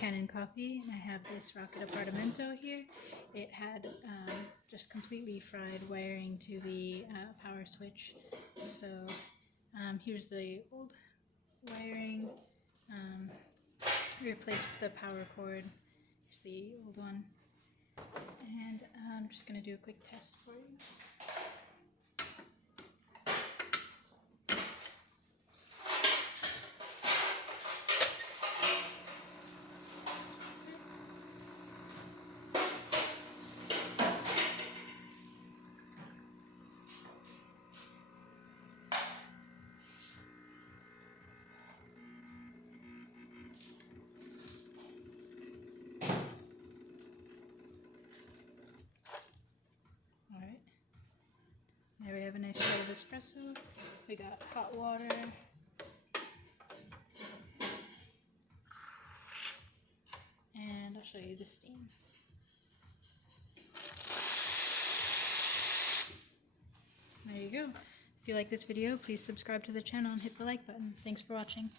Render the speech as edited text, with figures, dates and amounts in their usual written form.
Kanen coffee, and I have this rocket Appartamento here. It had just completely fried wiring to the power switch. So here's the old wiring. Replaced the power cord. Here's the old one. And I'm just going to do a quick test for you. There we have a nice shot of espresso. We got hot water. And I'll show you the steam. There you go. If you like this video, please subscribe to the channel and hit the like button. Thanks for watching.